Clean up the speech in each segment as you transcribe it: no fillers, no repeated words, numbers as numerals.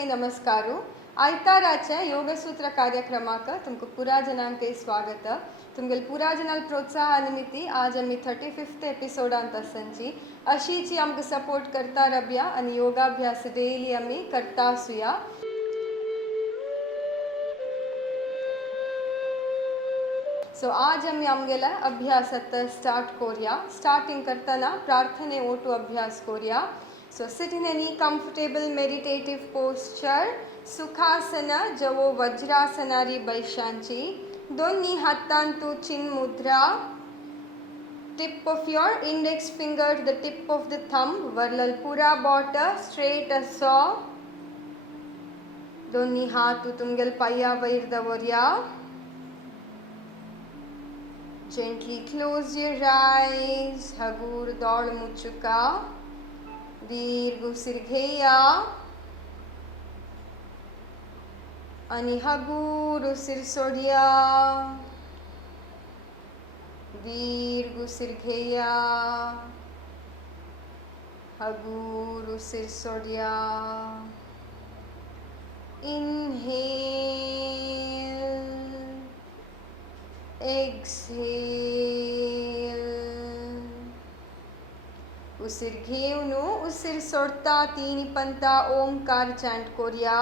सर्वांके नमस्कारू. आयताराच्या योगसूत्र कार्यक्रमाक तुमको पुरा जनांके स्वागत. तुमगेल पुरा जनाल प्रोत्साह निमित्ती आज आम्ही 35th एपिसोडांत आसनची अशीची आमकां सपोर्ट करता रबिया आणि योगाभ्यास डेली आम्ही करता आसुया. सो आज आम्ही आमगेला अभ्यासात स्टार्ट करूया. स्टार्टिंग करताना प्रार्थने ओटू अभ्यास करूया. So sit in any comfortable meditative posture. सुखासन जवो वज्रासनारी बैशांची. दोन्ही हातांतू चिन मुद्रा. Tip of your index finger to the tip of the thumb. वरलल पुरा बोट straight असो. दोन्ही हात तुमगेल पाया वयर दवरया. Gently close your eyes. हगूर दौड़ मुचुका. दीर्घ उसिर घेया आणि हगूर उसिर सोडिया. दीर्घ उसिर घेया हगूर उसिर सोडिया. Inhale, exhale. उसिर घेऊन उसिर सोडता तीन पंता ओमकार चॅन्ट करूया.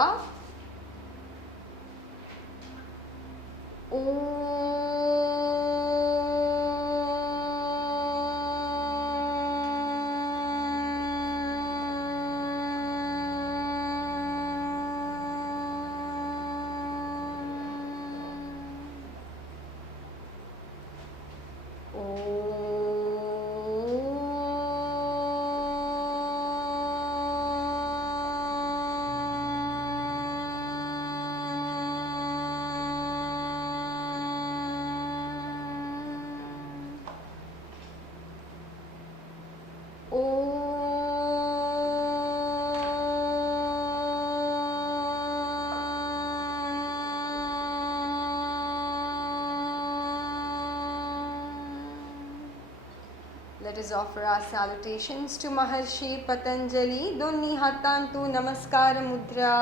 Let us offer our salutations to Maharshi Patanjali. दोन्ही हातांतू नमस्कार मुद्रा.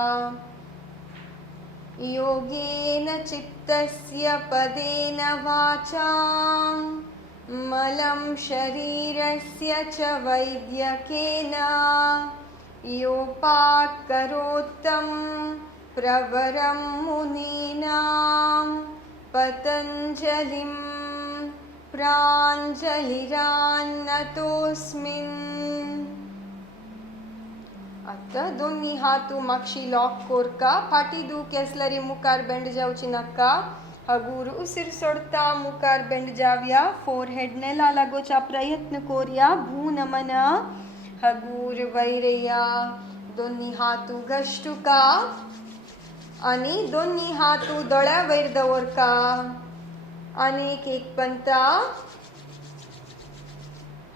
योगेन चित्तस्य पदेन वाचां मलं शरीरस्य च वैद्यकेन योपाकरोत्तं प्रवरं मुनीनां पतञ्जलिं प्राञ्जलिरान्नतोऽस्मिन्. आता दोन्ही हात मागशी लॉक कोरका. फाटी दू केसलरी मुखार बेंड जावची नका. हगूर उसिर सोडता मुखार बेंड जावया. फोरहेड नेला लागोचा प्रयत्न कोरया. भू नमन हगूर वैरया. दोन्ही हात घष्टुका आणि दोन्ही हात दोळ्या वयर दवरका. अनेक एक पंता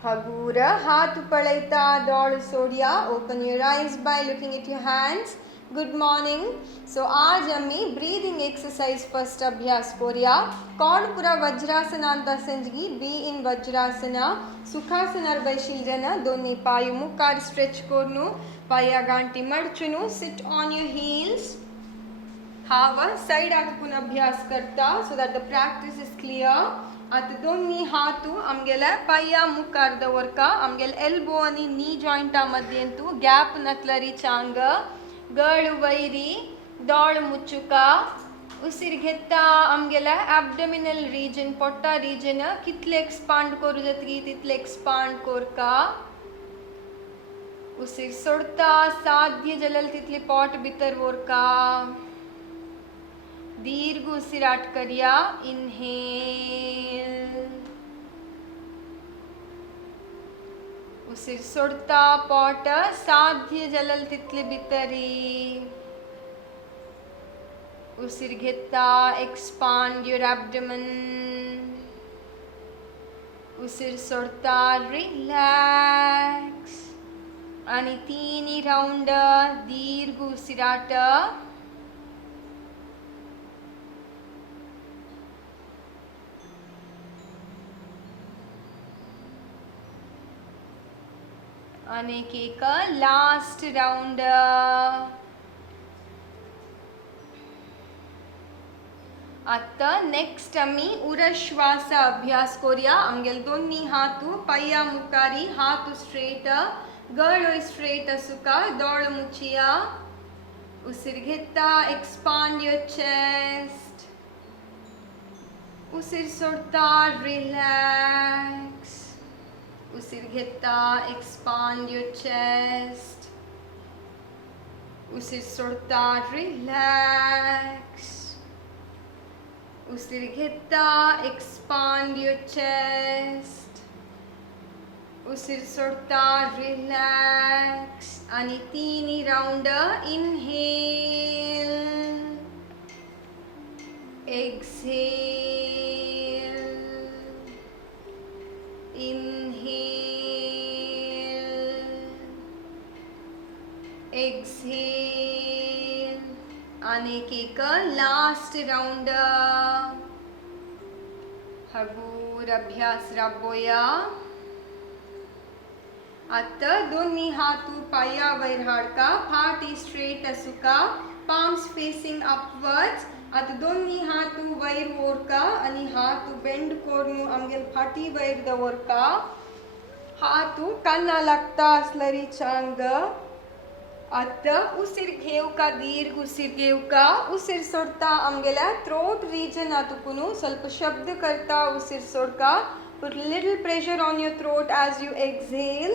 हगूर हाथ पळयता दोळ सोडिया. Open your eyes by looking at your hands. Good morning. So आज आम्ही ब्रीदिंग एक्सरसाइज फर्स्ट अभ्यास करूया. कोण पुरा वज्रासनांत आसनगी. Be in वज्रासना. सुखासनार बैशील जन दोन्ही पाय मुखार स्ट्रेच करून पाया गांठी मडचून सिट ऑन योर हील्स. हाव साइड आकून अभ्यास करता so that the practice is clear. आता दोन्ही हात आमगेल्या पाया मुखार दवरका. आमगेल एल्बो आणि नी जॉइंटा मध्येंतू गॅप नतलरी चांग. गळ वैरी दोळ मुचुका. उसिर घेता आमगेल्या ॲबडोमिनल रिजन पोट्टा रिजन कितले एक्सपांड करू जातली तितले एक्सपांड कोरका. उसिर सोडता साध्य जलल तितली पोट भितर वरका. दीर्घ उसिराट करिया. इनहेल. उसिर सोडता पोट साध्य जलल तितली भितरी. उसिर घेता एक्सपांड योर एब्डोमेन. उसिर सोडता रिलॅक्स आणि तिन्ही राउंड दीर्घ उसिराट. अनेक एक लास्ट राउंड. आता नेक्स्ट आम्ही उरश्वास अभ्यास करूया. आमगेल दोन्ही हातू पाया मुकारी, हातू स्ट्रेट, गळो स्ट्रेट असुका, दोळ मुचिया. उसीर घेता, expand your chest. उसीर सोडता, relax. उसीर घेता, expand your chest. उसीर सोडता, relax. उसीर घेता, expand your chest. उसीर सोडता, relax. आणि 3 round. Inhale, exhale, inhale, exhale. आणि एक लास्ट राउंड. हगूर अभ्यास राबोया. आता दोन्ही हातू पाया वयर हाडका, फाटी straight Asuka, palms facing upwards. आता दोन्ही हातू वयर वोरका आणि हातू बेंड करून आमगेल फाटी वयर दवरका. हातू कान्ना लागता असलरी चांग. आता उसीर घेवका, दीर्घ उसीर घेवका. उसीर सोडता आमगेल्या थ्रोट रीजन आतुकुनु ಸ್ವಲ್ಪ शब्द करता उसीर सोडका. Put little pressure on your throat as you exhale.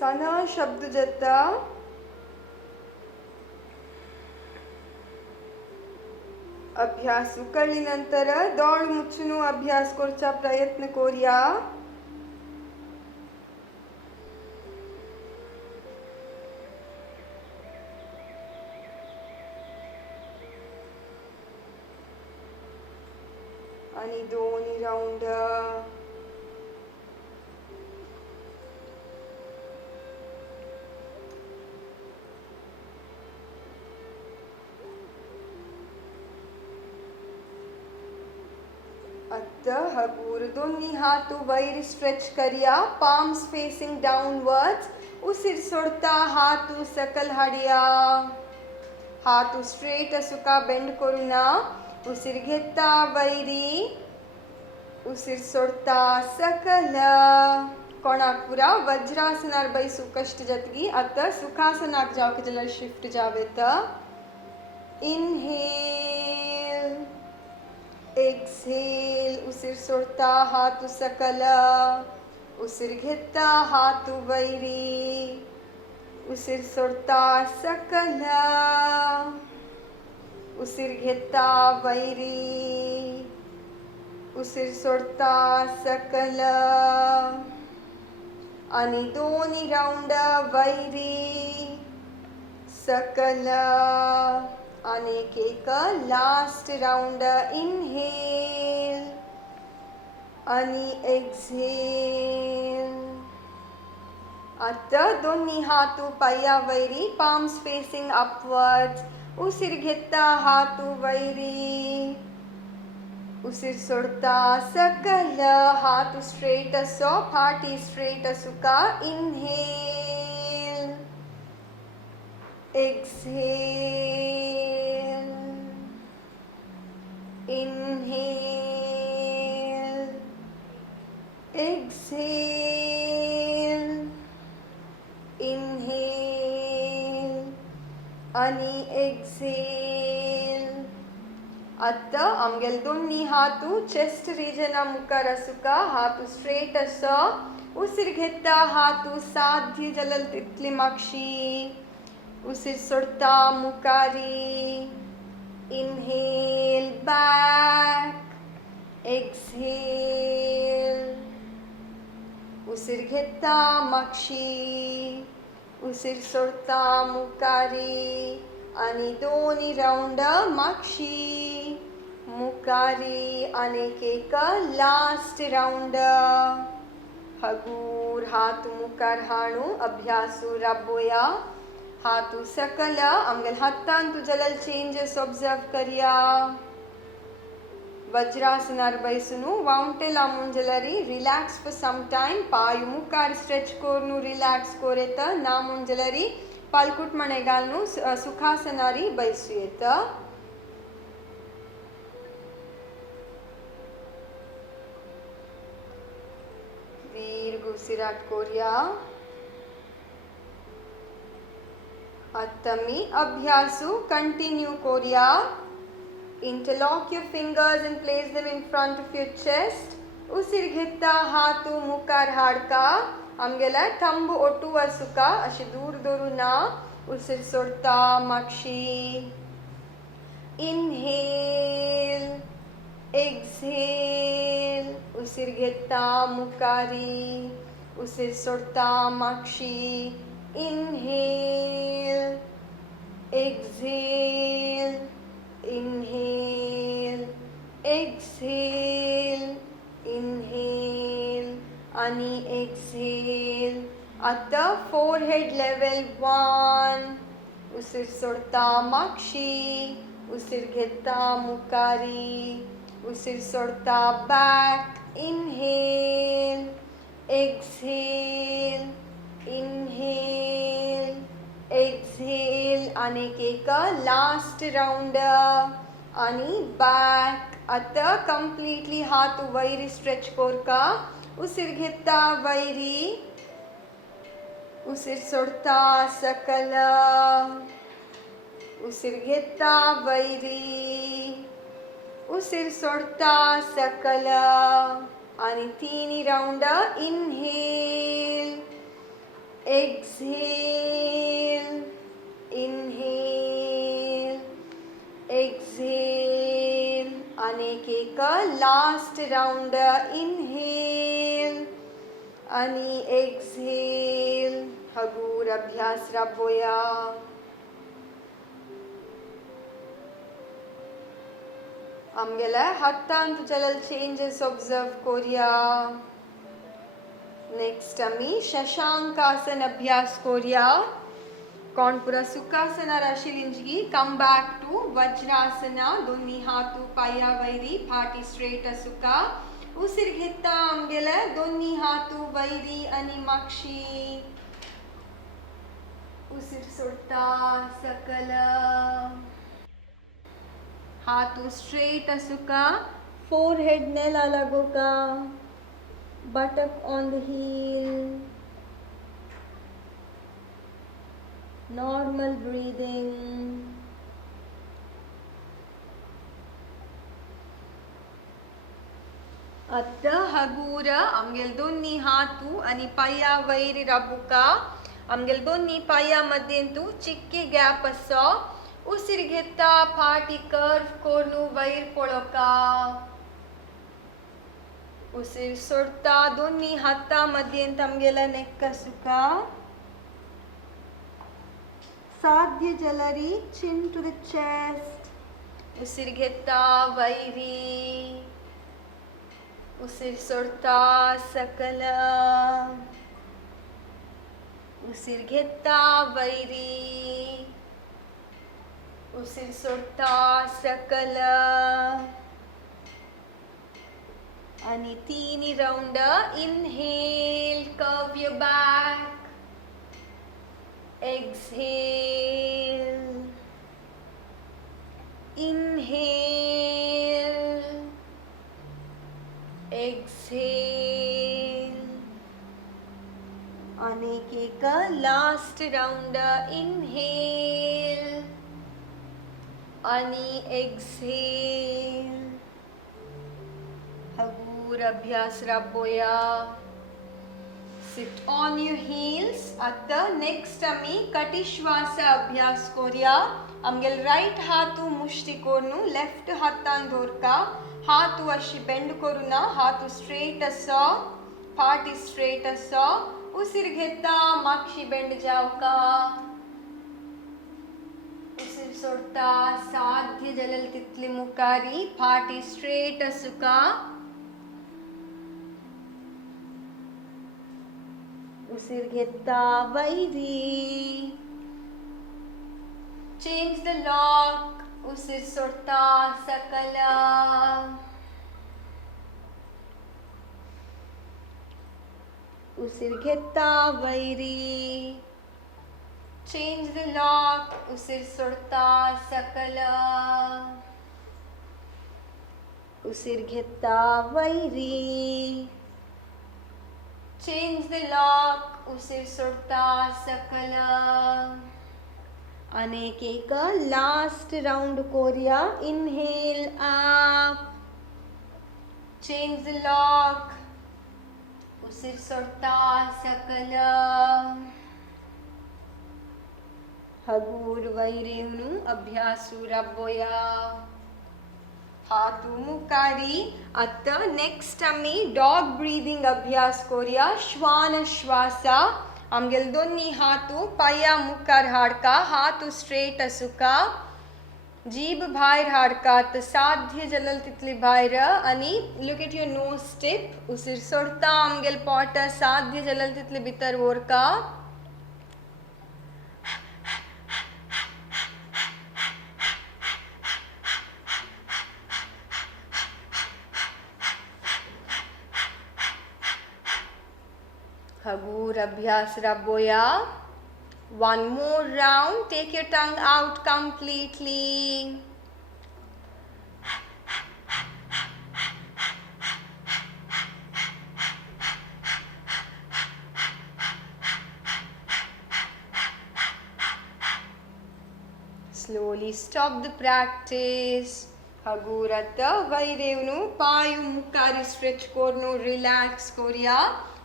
सना शब्द जता. अभ्यास केल्यानंतर दोळ मुच्चून अभ्यास करचा प्रयत्न करूया. आणि 2 राउंड. आता हगूर दोन्ही हात वयर स्ट्रेच करिया, पाम्स फेसिंग डाउनवर्ड्स. उसीर सोडता हात सकल हाडिया. हात स्ट्रेट असुका, बेंड करूना. उसीर घेता वैरी. उसीर सोडता सकल. कोणाक पुरा वज्रासनार बैसू कष्ट जतगी. आता सुखासनाक जावके जला शिफ्ट जावेत. Inhale, exhale. उसीर सोडता हात सकल. उसीर घेता हात वैरी. उसीर सोडता सकल. उसीर घेता वैरी. उसीर सोडता सकल. आणि 2 राउंड. वैरी, सकल. आणि एक लास्ट राउंड. इनहेल आणि एक्सहेल. आता दोन्ही हात पाया वैरी, पाम्स फेसिंग अपवर्ड्स. उसीर घेता हात वैरी. उसीर सोडता सकल. हात स्ट्रेट असो, फाटी straight Asuka. Inhale, exhale, inhale, exhale, inhale आणि एक्सहेल. आता आमगेल दोन्ही हात चेस्ट रिजन मुखार असुका. हात स्ट्रेट असो. उसीर घेता हात साध्य जलल तितली मागशी. उसीर सोडता मुकारी. Inhale, back. एक्सहेल. उसीर घेता मागशी. उसीर सोडता मुकारी. आणि 2 राउंड. मागशी, मुकारी. आणि एक लास्ट राउंड. हगूर हात मुखार हाणू अभ्यासू राबोया. हात सकल. आमगेल हातान जलल चेंजेस ऑब्जर्व करिया. Vajrasana baisunu, Vauntela munjalari, relax for some time, Payu mukar stretch kornu, relax koreta, Na munjalari, Palkut manegalnu, Sukhasanari baisuyeta. Dirghu usirat korya. Attami abhyasu, continue korya. Interlock your fingers and place them in front of your chest. Usir ghetta hatu mukar hadka. Amgela tambu otu asuka. Ashi dur doruna. Usir sorta makshi. Inhale. Exhale. Usir ghetta mukari. Usir sorta makshi. Inhale. Exhale. Inhale, exhale, inhale, ani exhale. At the forehead level, 1. Usir sorta makshi, usir ghetta mukari, usir sorta back. Inhale, exhale, inhale. Exhale, anekeka, last round, ani back, atta completely hatu vairi stretch korka, usir ghetta vairi, usir sorta sakala, usir ghetta vairi, usir sorta sakala, ani teeni round, inhale, exhale, inhale, exhale, anekeka, last round, inhale, ani exhale, hagur abhyas rabboya. Amgela hattantu jalal changes observe korya. Next ami Shashankasana abhyas korya. Konpura Sukhasana Rashilinjgi. Come back to Vajrasana. Donni hatu paya vairi. Phati straight asukha. Usir ghetta amgela. Donni hatu vairi ani makshi. Usir sorta sakala. Hatu straight asukha. Forehead nela lagoka. Buttock on the heel. Normal breathing. Atta hagura amgel donni hatu ani paya vairi rabuka. Amgel donni paya madyentu chikke gap asa. Usir ghetta phati curve kornu vair poloka. Usir sorta donni hatta madyentam gela nekka suka. Sadhya jalari, chin to the chest. Usir ghetta vairi. Usir sorta sakala. Usir ghetta vairi. Usir sorta sakala. Ani teeny rounder. Inhale, curve your back. Exhale. Inhale. Exhale. Anekeka, last round. Inhale. Ani exhale. Hagur abhyas rabboya. Sit on your heels. At the next ami Katishvasa abhyas korya. Amgel right hatu mushti kornu, left hattan dorka. Hatu ashi bend koruna, hatu straight asa, part is straight asa. Usir ghetta makshi bend jauka. Usir sorta sadhya jalal titli mukari, part is straight asuka. Usir ghetta vairi. Change the lock. Usir sorta sakala. उसिर घेता vary. Change the lock, उसिर सोडता सकल. उसिर घेता vary. Change the lock, उसिर सोडता सकल. अनेक एक last round Korea. Inhale up. Change the lock, उसिर सोडता सकल. हगूर वैरेवनु अभ्यासु रब्बोया. हातु मुकारी. आता नेक्स्ट आम्ही डॉग ब्रीदिंग अभ्यास करूया. श्वान श्वासा. आमगेल दोन्ही हातू पाया मुखार हाडका. हातू स्ट्रेट असुका. जीभ भायर हाडकात. साध्य जलल तितली भायर. आणि look at your nose tip. उसिर सोडता आमगेल पोट साध्य जलल तितली भितर वोरका. हगूर अभ्यास रब्बोया. One more round. Take your tongue out completely. Slowly stop the practice. Hagurata vairevnu payu mukari stretch kornu relax koria.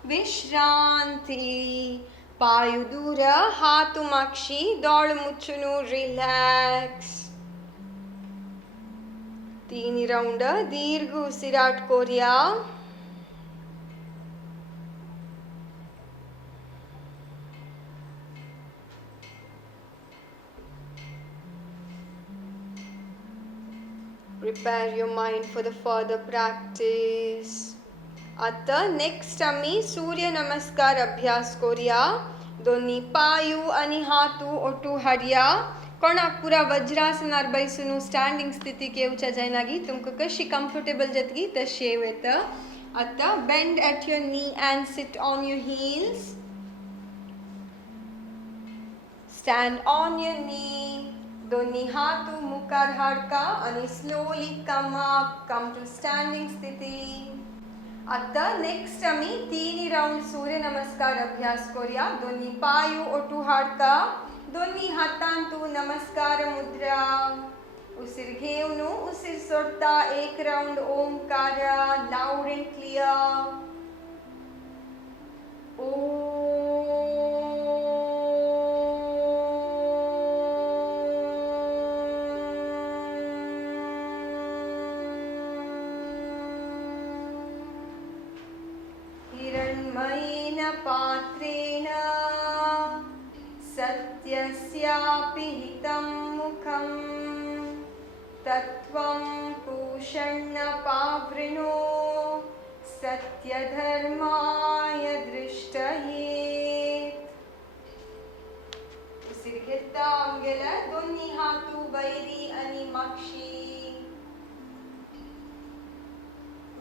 Vishranti. पायु दूर. हाथु मक्षी. दौड़ मुच्छुनु रिलैक्स. 3 राउंड दीर्घ उसिराट कोरिया. Prepare your mind for the further practice. आता नेक्स्ट आम्ही सूर्य नमस्कार अभ्यास करूया. दोन्ही पायू आणि हातू ओटू हाडया. कोणाक पुरा वज्रासनार बैसून स्टँडिंग स्थिती घेवच्या जायनागी. तुमकां कशी कम्फर्टेबल जातगी तशी येत. आता bend at your knee and sit on your heels. Stand on your knee. दोन्ही हातू मुखार हाडका आणि slowly come up. Come to standing स्थिती. आता नेक्स्ट आम्ही 3 राउंड सूर्य नमस्कार अभ्यास करूया. दोन्ही पायू ओटू हाडका. दोन्ही हातांतू नमस्कार मुद्रा. उसिर घेवनु उसिर सोडता 1 राउंड ओमकार लाउड एंड क्लियर. हिरण्मयेन पात्रेण सत्यस्यापि हितं मुखं तत्त्वं पूषण्ण पावृणो सत्यधर्माय दृष्टये. उसिर घेता आमगेला दोन्ही हातू वैरी आणि मक्षी.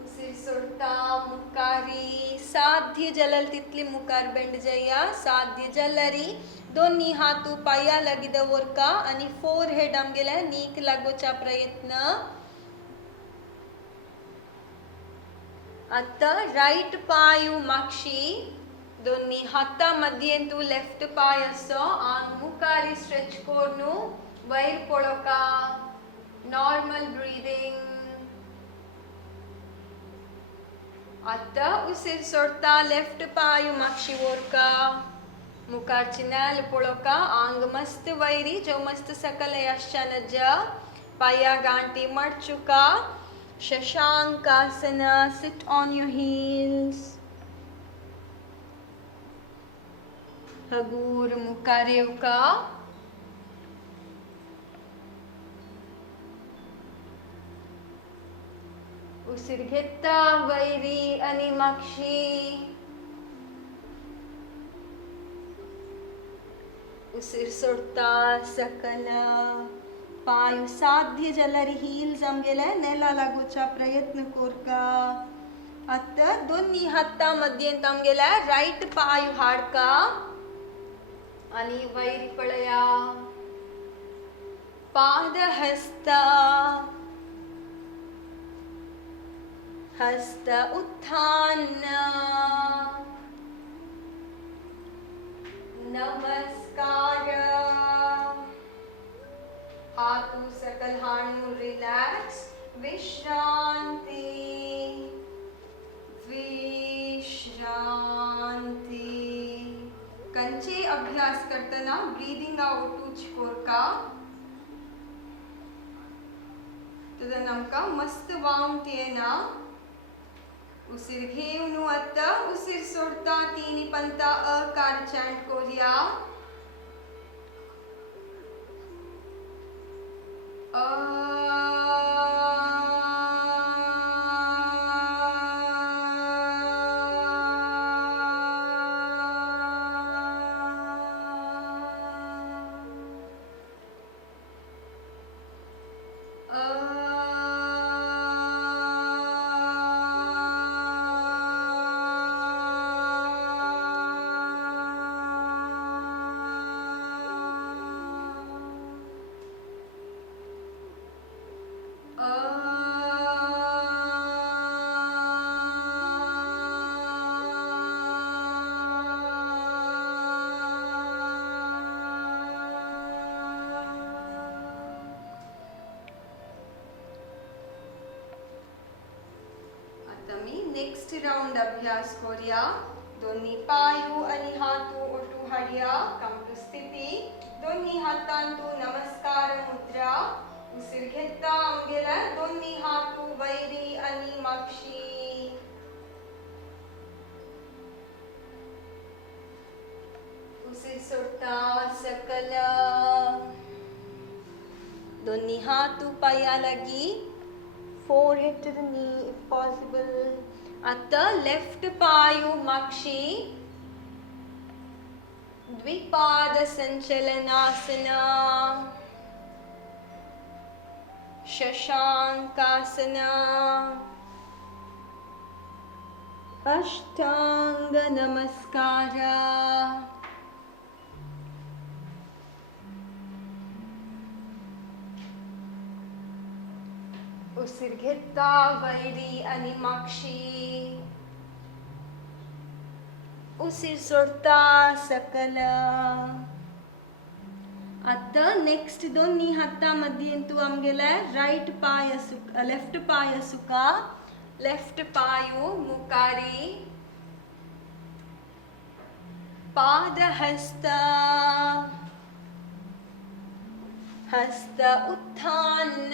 उसिर सोडता मुकारी. साध्य जलल तितली मुखार बेंड जया. साध्य जलरी. दोन्ही हातू पाया लगिद वरका आणि फोरहेड आमगेला नीक लागोचा प्रयत्न. आता राईट पायू मागशी. दोन्ही हाता मध्येंतू लेफ्ट पाय असो. आंग मुखारी स्ट्रेच कोरनु वैर पळोका. Normal breathing. आता उसिर सोडता लेफ्ट पायू मागशी वरका. मुखारची नाल पळोका. आंग मस्त वैरी जो मस्त सकल यशानज. पाया गांठी मडचुका. शशांकासना. Sit on your heels. हगूर मुखारेवका. उसिर घेता वैरी आणि मागशी. उसिर सोडता सकल. पायू साध्य जलरी हील्स आमगेले नेला लागोचा प्रयत्न कोरका. आता दोन्ही हातामध्येंत आमगेल्या राईट पाय हाडका आणि वैर पळया पाद हस्त हस्त उत्थान नमस्कार हाथू सकल हाणू रिलॅक्स विश्रांती विश्रांती कंचे अभ्यास करताना ब्रीदिंग आउट कोरका तुझा नमका मस्त वावंटेना उसिर घेऊन आता उसिर सोडता तीन पंता अकार चॅन्ट कोरिया नेक्स्ट राउंड अभ्यास करूया दोन्ही पायू आणि हातू ओटू हाडया कमरू स्थिती दोन्ही हातांतू नमस्कार मुद्रा उसिर घेता आमगेल्या दोन्ही हातू वैरी आणि मागशी उसिर सोडता सकल दोन्ही हातू पाया लगी forehead to the knee if possible. आता लेफ्ट पायू मागशी द्विपाद संचलनासना शशांकासना अष्टांग नमस्कार उसिर घेता वैरी आणि मागशी उसिर सोडता सकल आता नेक्स्ट दोन्ही हातामध्ये तू आमगेला राईट पाय लेफ्ट पाय सुका लेफ्ट पायू मुकारी पाद हस्त हस्त उत्थान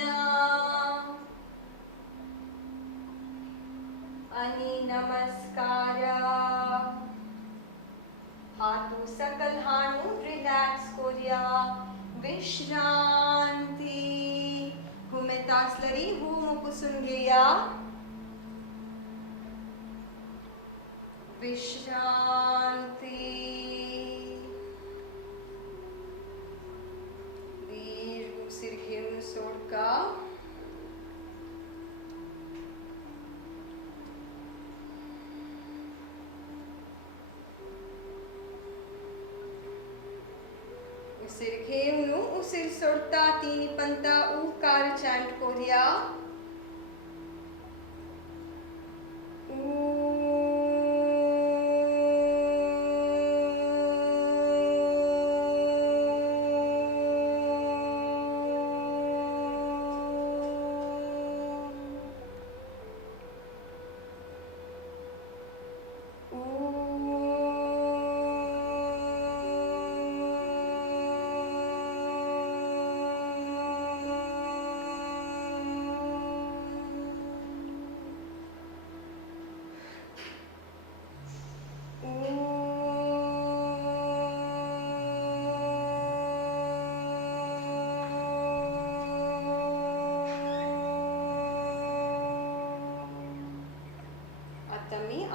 आणि नमस्कार हातू सकल हाणू रिलॅक्स करूया विश्रांती घुमेत असलरी हुम पुसून घेऊया विश्रांती दीर्घ उसिर घेऊन सोडका उसिर घेऊन उसिर सोडता तीन पंता उकार चॅन्ट करूया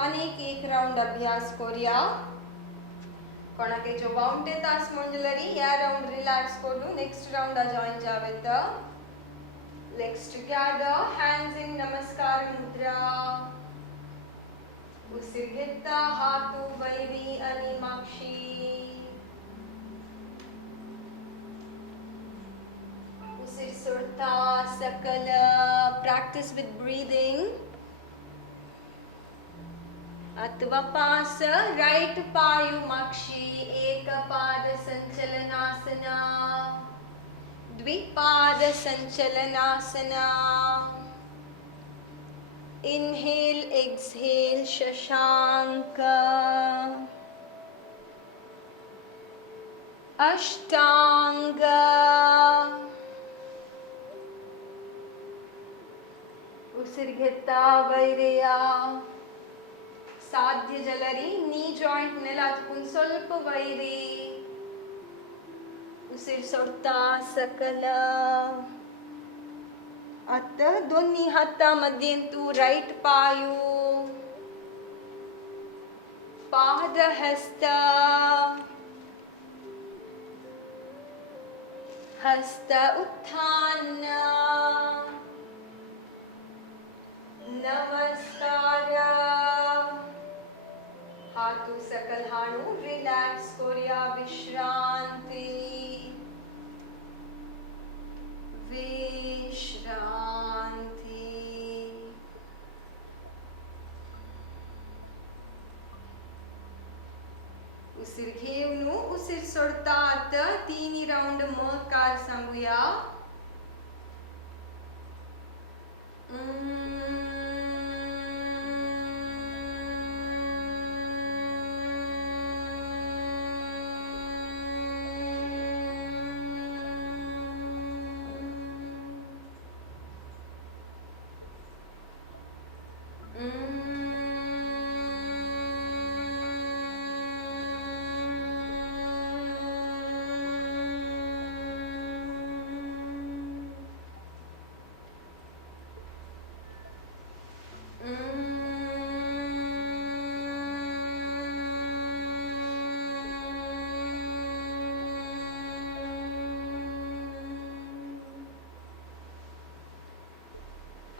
अनेक एक राउंड अभ्यास करूया कोणाके जो बाउंटे तास मंजलरी या राउंड रिलॅक्स करू नेक्स्ट राउंड जॉइन जावेत लेग्स टुगेदर हैंड्स इन नमस्कार मुद्रा उसिर घेता हातू वैरी आणि माक्षी. उसिर सोडता सकल. Practice with breathing. अत्वपास राइट पायु माक्षी. एक पाद संचलनासना. द्विपाद संचलनासना. Inhale, exhale, Shashank. अष्टांग. उसिर घेता वैरेया. साध्य जलरी. नी जॉइंट नेलातून ಸ್ವಲ್ಪ वैरी. उसिर सोडता सकल. आता दोन्ही हातामध्येंतू राईट पायू. पादहस्त. हस्त उत्थान. नमस्कार. हातू सकल हाणू रिलॅक्स करूया. विश्रांती. विश्रांती. उसिर घेऊन उसिर सोडतात. तिन्ही राऊंड मकार सांगूया.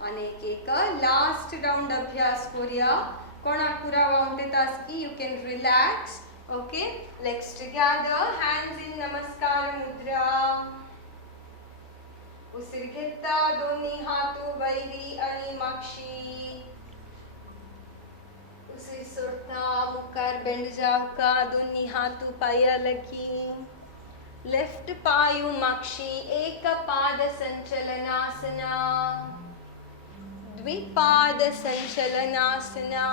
अनेक एक लास्ट राउंड अभ्यास करूया. कोणाक पुरावा उंटे तास की you can relax. Okay, legs together, hands in नमस्कार मुद्रा. उसिर घेता दोन्ही हातू वैरी आणि माक्षी. उसिर सोडता मुखार बेंड जावका. दोन्ही हातू पायालकी. लेफ्ट पायू माक्षी. एक पाद संचलनासना. द्विपाद संचलनासना.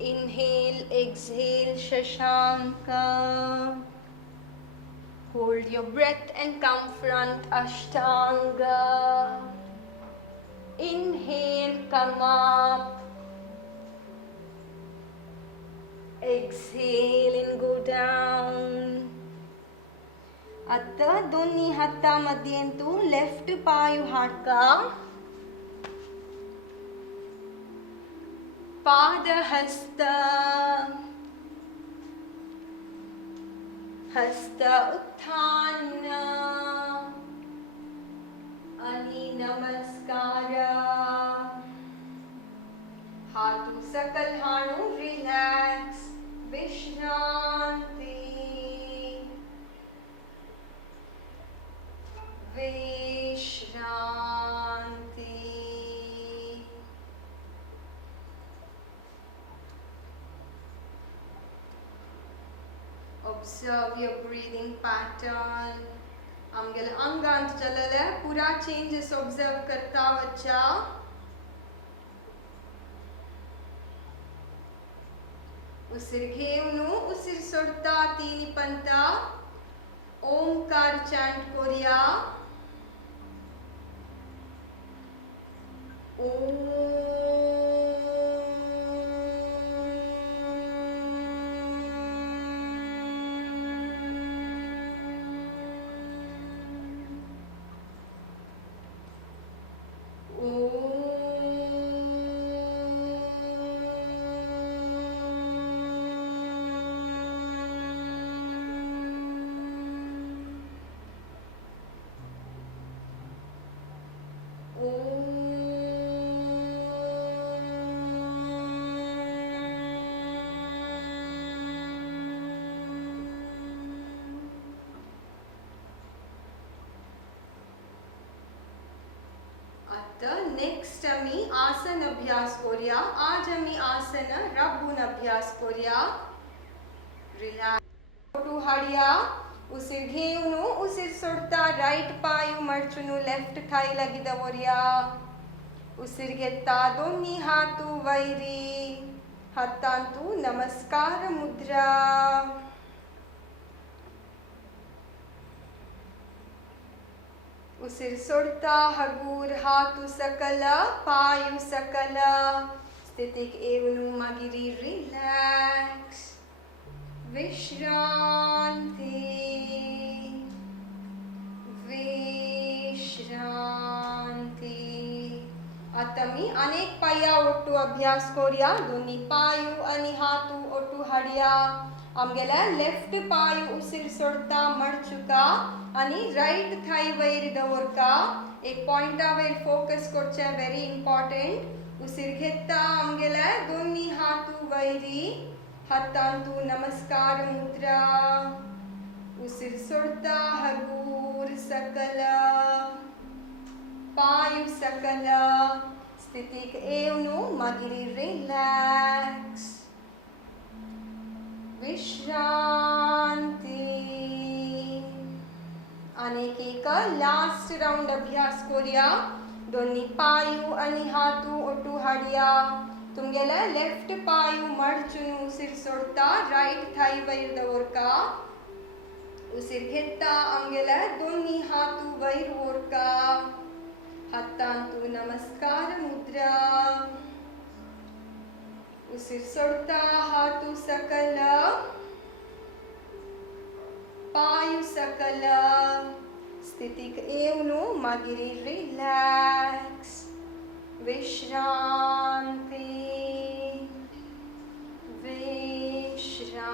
Inhale, exhale, Shashank. Hold your breath and come front, Ashtanga. Inhale, come up. Exhale and go down. आता दोन्ही हातामध्येंतू लेफ्ट पाय हाडका. पादहस्त. हस्त उत्थान आणि नमस्कार. हातू सकल हाणू रिलॅक्स. विश्रांती. विश्रांती. Observe your breathing pattern. आमगेले अंगांत चलले पूरा चेंजेस ऑब्जर्व करता वच्चा. उसिर घेऊन उसिर सोडता तीन पंता. ओंकार चैंट करूया. आता नेक्स्ट आम्ही आसन अभ्यास करूया. आज आम्ही आसन राबून अभ्यास करूया. रिलॅक्स ओटू हाडया. उसीर घेऊन उसीर सोडता राईट पाय मडचून लेफ्ट थाई लागी दवरया. उसीर घेता दोन्ही हात वैरी. हातांतू नमस्कार मुद्रा. उसीर सोडता हगूर हातू सकल पायू सकल. स्थितीक येऊन मागिरी रिलॅक्स. विश्रांती विश्रांती. आता मी अनेक पाया ओटू अभ्यास करूया. दोन्ही पायू आणि हातू ओटू हाडया. आमगेल्या लेफ्ट पाय उसीर सोडता मडचुका आणि राईट थाई वयर दवरका. एक पॉइंटा वयर फोकस करचे व्हेरी इम्पॉर्टंट. उसीर घेता आमगेल्या दोन्ही हातू वैरी. हातांतू नमस्कार मुद्रा. उसीर सोडता हगूर सकल पायू सकल. स्थितीक येऊन मागिरी रिलॅक्स. विश्रांती. अनेक एक लास्ट राउंड अभ्यास करूया. दोन्ही पायू आणि हातू ओटू हाडया. तुमगेला लेफ्ट पायू मडचून उसीर सोडता राईट थाई वयर दवरका. उसीर घेता आमगेल्या दोन्ही हातू वयर ओरका. हातांतू नमस्कार मुद्रा. उसीर सोडता हातू सकल पायू सकल. स्थितीक येऊन मागिरी रिलॅक्स. विश्रांती विश्रांती.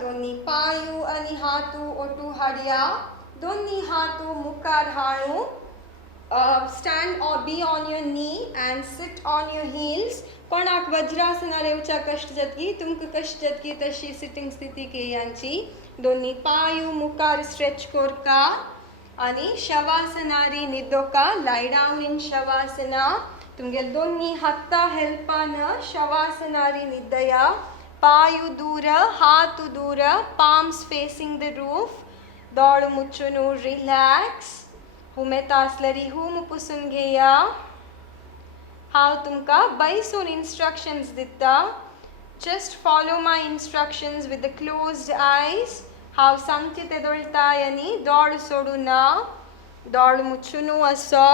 दोन्ही पायू आणि हातू ओटू हाडया दोन्ही हातू मुखार हाडू stand or be on your knee and sit on your heels कोणाक वज्रासनार येवच्या कष्ट जातकी तुमकां कष्ट जातकी तशी सिटिंग स्थिती केयांची दोन्ही पायू मुखार स्ट्रेच कोरका आणि शवासनारी निदोका lie down in shavasana तुमगेल दोन्ही हाता हेल्पान शवासनारी निदया पायू दूर हातू दूर palms facing the roof दोळ मुच्चुनु relax हुमेता असलरी हुम पुसून घेया हांव तुमकां बैसून instructions दिता just follow my instructions with the closed eyes हांव सांगचे ते दोळताय आनी दोळ सोडू ना दोळ मुच्चुनु असो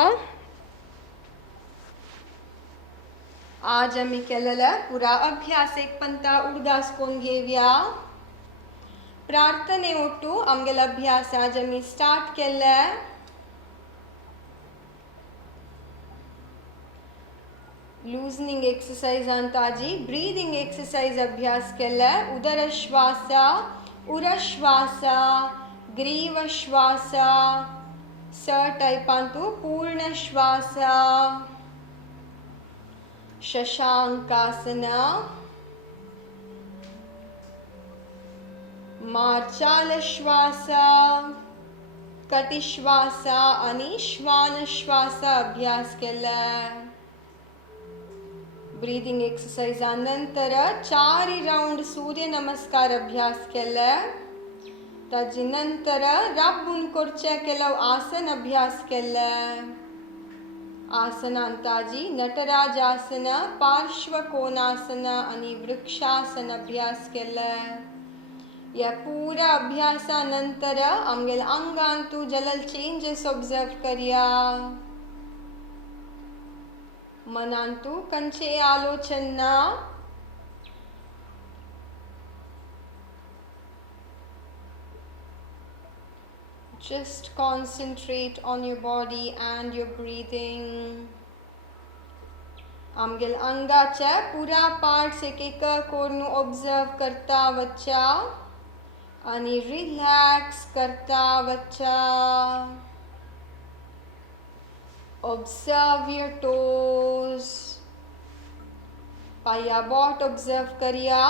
आज आमी केलेला पुरा अभ्यास एक पंता उडदास कोण घेवया प्रार्थने ओटू आमगेला अभ्यास आज आमी स्टार्ट केले loosening exercise Antaji breathing exercise अभ्यास केले उदर श्वास उर श्वास ग्रीव श्वास स टाइपांतू पूर्ण श्वास शशांकासना मार्चाल श्वास कटिश्वास आणि श्वान श्वास अभ्यास केला ब्रीदिंग एक्सरसाइज नंतर 4 राउंड सूर्य नमस्कार अभ्यास केले ताजे नंतर राबून करचे केलो आसन अभ्यास केले आसनांताजी नटराज आसन पार्श्व कोणासन आणि वृक्षासन अभ्यास केले या पूरा अभ्यासा नंतर आमगेल अंगांतू जलल चेंजेस ऑब्जर्व करिया मनांतू कंचे आलोचना just concentrate on your body and your breathing आमगेल अंगाच्या पुरा पार्ट्स एक एक कोरनू ऑब्जर्व करता वच्चा आणि रिलॅक्स करता वच्चा observe your toes पाया बोट observe करिया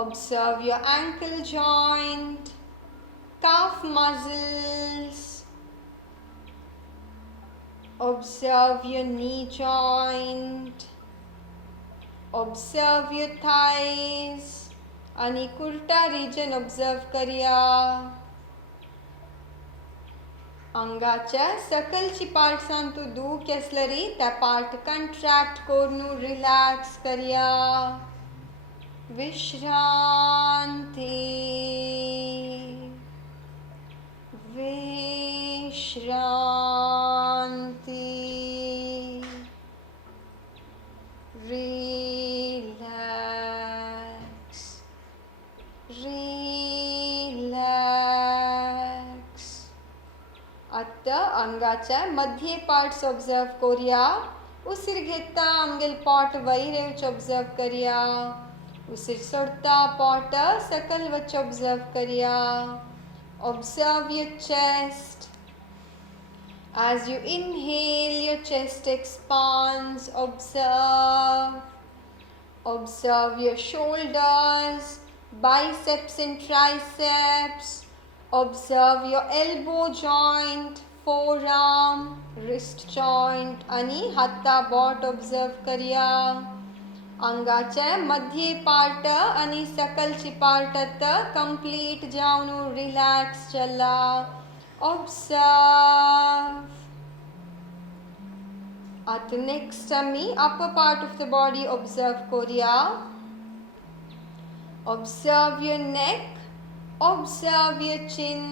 observe your ankle joint calf muscles observe your knee joint observe your thighs आणि कुर्ता region observe करिया अंगाच्या सकलची पार्ट्सांतू दुख असलरी त्या पार्ट कंट्रॅक्ट कोरनू रिलॅक्स करिया विश्रांती विश्रांती रिलॅक्स रिलॅक्स आता अंगाच्या मध्य पार्ट्स ऑब्जर्व करिया उसिर घेता आमगेल पॉट वैरेवच ऑब्जर्व करिया उसिर सोडता पॉट सकल वच ऑब्जर्व करिया observe your chest as you inhale your chest expands observe your shoulders biceps and triceps observe your elbow joint forearm wrist joint आणि हाता बोट ऑब्जर्व करिया अंगाचे मध्य पार्ट आणि सकलची पार्टत कंप्लीट जावन रिलॅक्स चला ऑब्जर्व आता नेक्स्ट आमी upper part of the body observe करिया observe your neck observe your chin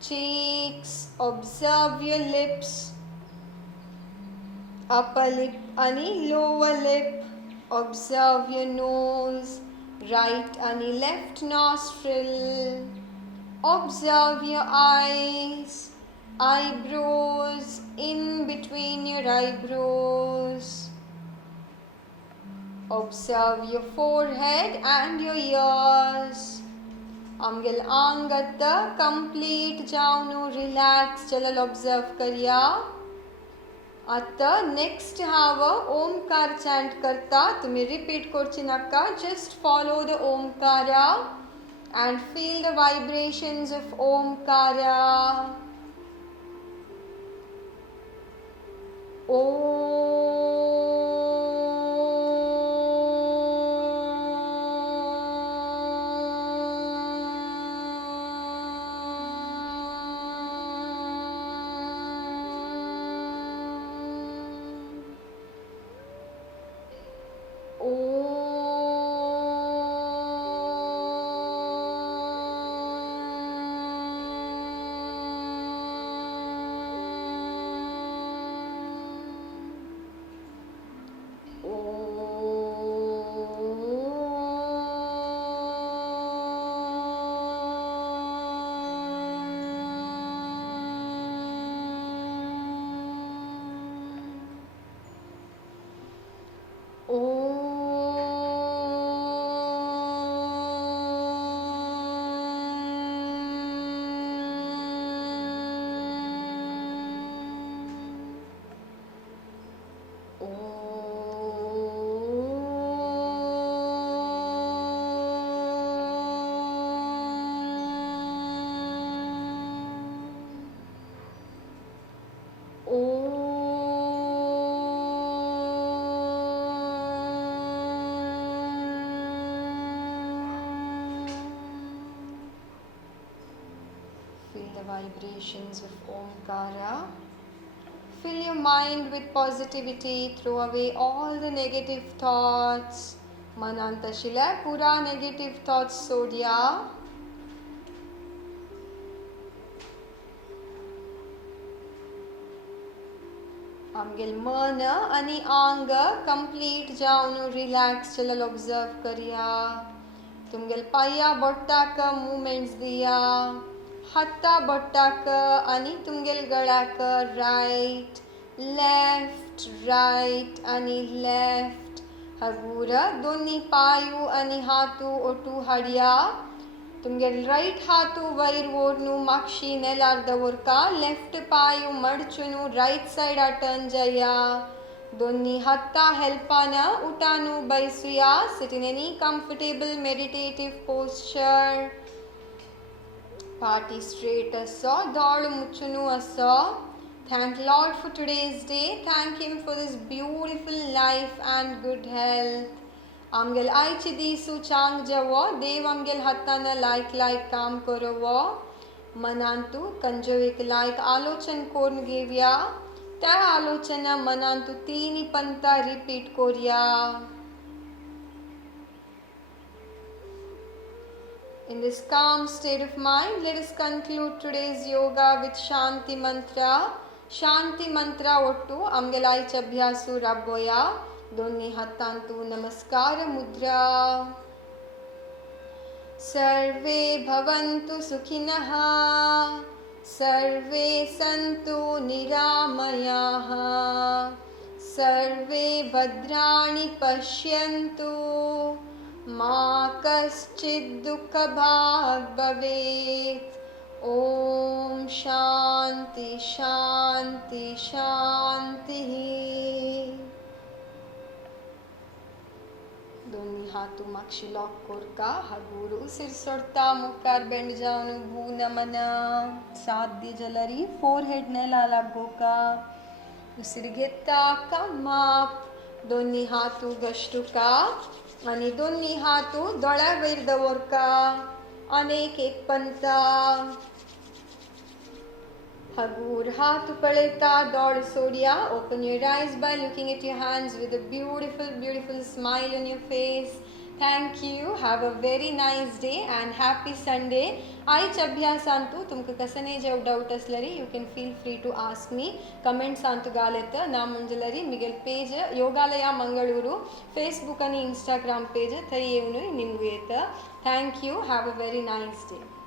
cheeks observe your lips upper lip आणि lower lip observe your nose right and left nostril observe your eyes eyebrows in between your eyebrows observe your forehead and your ears आमगेल आंगत complete जावन relax चलल observe करया. आता next हांव Omkar chant करता. तुम्ही रिपीट करची नाका. Just follow the Omkara and feel the vibrations of Omkara. Vibrations of Omkara. Fill your mind with positivity. Throw away all the negative thoughts. Manantashila pura negative thoughts sodya. आमगेल मन आणि आंग complete जावन relax चलल observe करया. तुमगेल पाया बोटाक movements दिया. हत्ता बोटाक आणि तुमगेल गळ्याक राइट लेफ्ट राइट आणि लेफ्ट. हगूर दोन्ही पायू आणि हातू ओटू हाडया. तुमगेल राइट हातू वयर वोरनू मागशी नेलार दवरका. लेफ्ट पायू मडचुनू राइट साइड टर्न जया. दोन्ही हत्ता हेल्पाना उठानू बैसुया. Sit in any comfortable meditative posture. Party straight aso, dodu muchunu aso. Thank Lord for today's day. Thank Him for this beautiful life and good health. आमगेल आयची दिसू चांग जवो. देव आमगेल हाताना लायक काम करवो. मनांतू कंजो एक लायक आलोचन कोरून घेवया. त्या आलोचना मनांतू 3 पंता रिपीट करया. In this calm state of mind, let us conclude today's yoga with Shanti Mantra. Shanti Mantra ottu amgelaicha abhyasu rabboya. Donni hattantu namaskara mudra. Sarve bhavantu sukhinah. Sarve santu niramayaha. Sarve bhadrani pashyantu. मा कश्चित् दुःखभाग् भवेत्. ओम शांति शांति शांति. दोन्ही हातू मागशी lock कोरका. हगूर उसिर सोडता. मुखार bend जावन भू नमन. साथ दी जलरी forehead नेला लागोका. उसिर घेता का माप. दोन्ही हातू गश्टुका. आणि दोन्ही हातू दोळ्या वयर दवरका. अनेक एक पंता. हगूर हात पळयता. दोळ सोडया. Open your eyes by looking at your hands with a beautiful, beautiful smile on your face. Thank you. Have a very nice day and happy Sunday. आयच्या अभ्यासांतू तुमकां कसने जेव डाउट असलरी you can feel free to ask me. Comments अंतु गालेत ना मंजलरी मिगेल पेज योगालया मंगळूरू Facebook आणि Instagram पेज थई येवनु निमगु येत. Thank you. Have a very nice day.